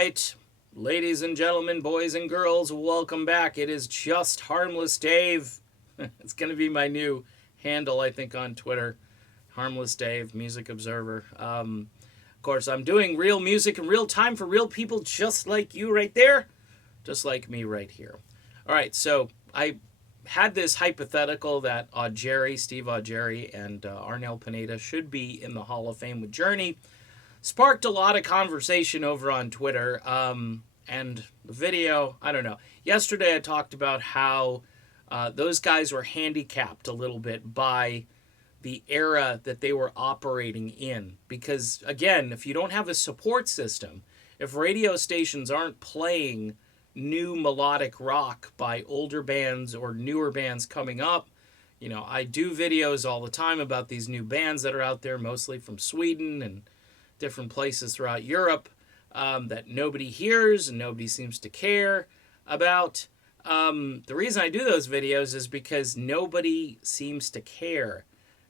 right, ladies and gentlemen, boys and girls, welcome back. It is just Harmless Dave. It's going to be my new handle, I think, on Twitter. Harmless Dave, Music Observer. Of course, I'm doing real music in real time for real people just like you right there, just like me right here. All right, so I had this hypothetical that Steve Augeri, and Arnel Pineda should be in the Hall of Fame with Journey. Sparked a lot of conversation over on Twitter, and the video, I don't know. Yesterday I talked about how those guys were handicapped a little bit by the era that they were operating in. Because, again, if you don't have a support system, if radio stations aren't playing new melodic rock by older bands or newer bands coming up, I do videos all the time about these new bands that are out there, mostly from Sweden and different places throughout Europe, that nobody hears and nobody seems to care about. The reason I do those videos is because nobody seems to care.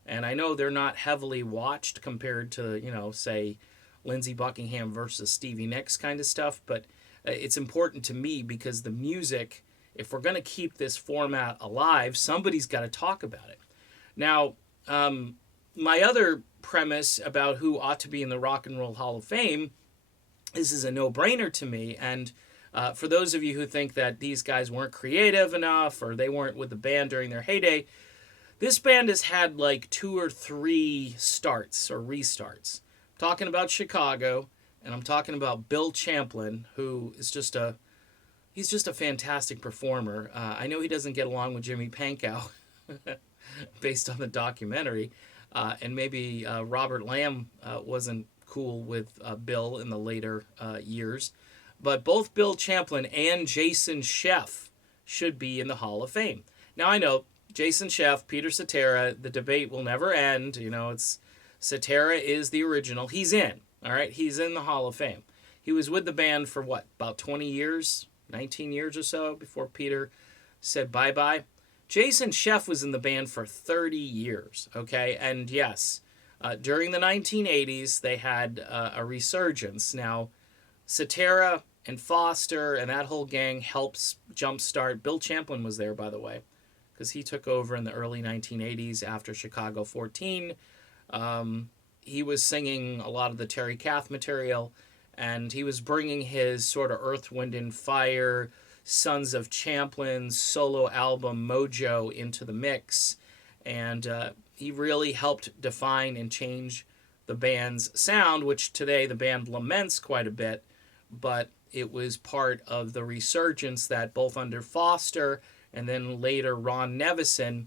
And I know they're not heavily watched compared to, say, Lindsey Buckingham versus Stevie Nicks kind of stuff. But it's important to me because the music, if we're going to keep this format alive, somebody's got to talk about it. Now, my other premise about who ought to be in the Rock and Roll Hall of Fame, this is a no-brainer to me. And for those of you who think that these guys weren't creative enough or they weren't with the band during their heyday, this band has had like 2 or 3 starts or restarts. I'm talking about Chicago, and I'm talking about Bill Champlin, who is he's just a fantastic performer. I know he doesn't get along with Jimmy Pankow, based on the documentary, and maybe Robert Lamb wasn't cool with Bill in the later years. But both Bill Champlin and Jason Scheff should be in the Hall of Fame. Now, I know Jason Scheff, Peter Cetera, the debate will never end. It's Cetera is the original. He's in, all right? He's in the Hall of Fame. He was with the band for what, about 20 years, 19 years or so before Peter said bye-bye. Jason Scheff was in the band for 30 years, okay? And yes, during the 1980s, they had a resurgence. Now, Cetera and Foster and that whole gang helps jumpstart. Bill Champlin was there, by the way, because he took over in the early 1980s after Chicago 14. He was singing a lot of the Terry Kath material, and he was bringing his sort of Earth, Wind, and Fire, Sons of Champlin solo album Mojo into the mix, and he really helped define and change the band's sound, which today the band laments quite a bit, but it was part of the resurgence that both under Foster and then later Ron Nevison,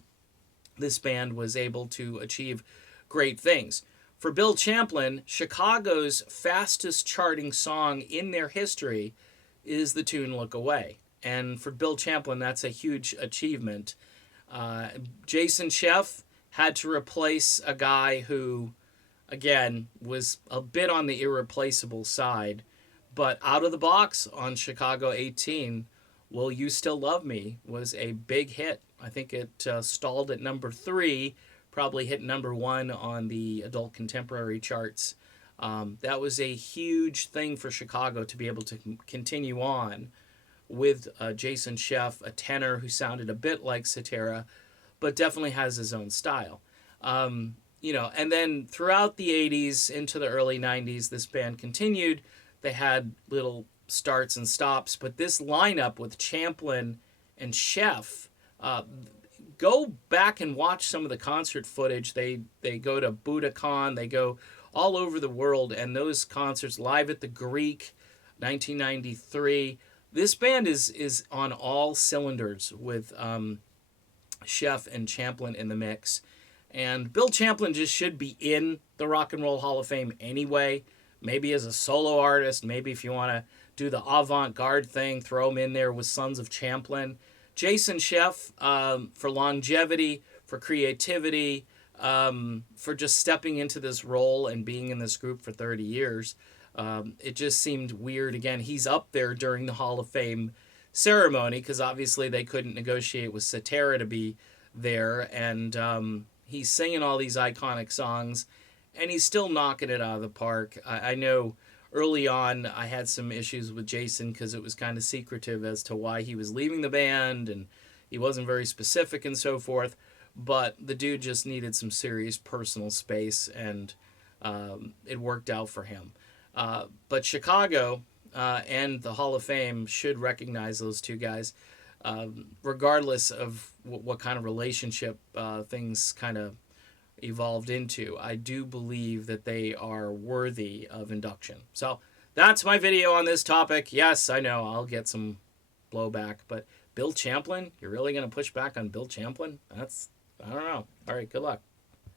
this band was able to achieve great things. For Bill Champlin, Chicago's fastest charting song in their history is the tune Look Away. And for Bill Champlin, that's a huge achievement. Jason Scheff had to replace a guy who, again, was a bit on the irreplaceable side. But out of the box on Chicago 18, Will You Still Love Me was a big hit. I think it stalled at number 3, probably hit number 1 on the adult contemporary charts. That was a huge thing for Chicago to be able to continue on with Jason Scheff, a tenor who sounded a bit like Cetera, but definitely has his own style. And then throughout the 80s into the early 90s, this band continued. They had little starts and stops, but this lineup with Champlin and Scheff, go back and watch some of the concert footage. They go to Budokan, they go all over the world, and those concerts, Live at the Greek, 1993, this band is on all cylinders with Scheff and Champlin in the mix. And Bill Champlin just should be in the Rock and Roll Hall of Fame anyway. Maybe as a solo artist, maybe if you want to do the avant-garde thing, throw him in there with Sons of Champlin. Jason Scheff, for longevity, for creativity, for just stepping into this role and being in this group for 30 years. It just seemed weird. Again, he's up there during the Hall of Fame ceremony because obviously they couldn't negotiate with Cetera to be there. And he's singing all these iconic songs, and he's still knocking it out of the park. I know early on, I had some issues with Jason because it was kind of secretive as to why he was leaving the band, and he wasn't very specific and so forth. But the dude just needed some serious personal space, and it worked out for him. But Chicago and the Hall of Fame should recognize those two guys, regardless of what kind of relationship things kind of evolved into. I do believe that they are worthy of induction. So that's my video on this topic. Yes, I know I'll get some blowback, but Bill Champlin, you're really going to push back on Bill Champlin? I don't know. All right, good luck.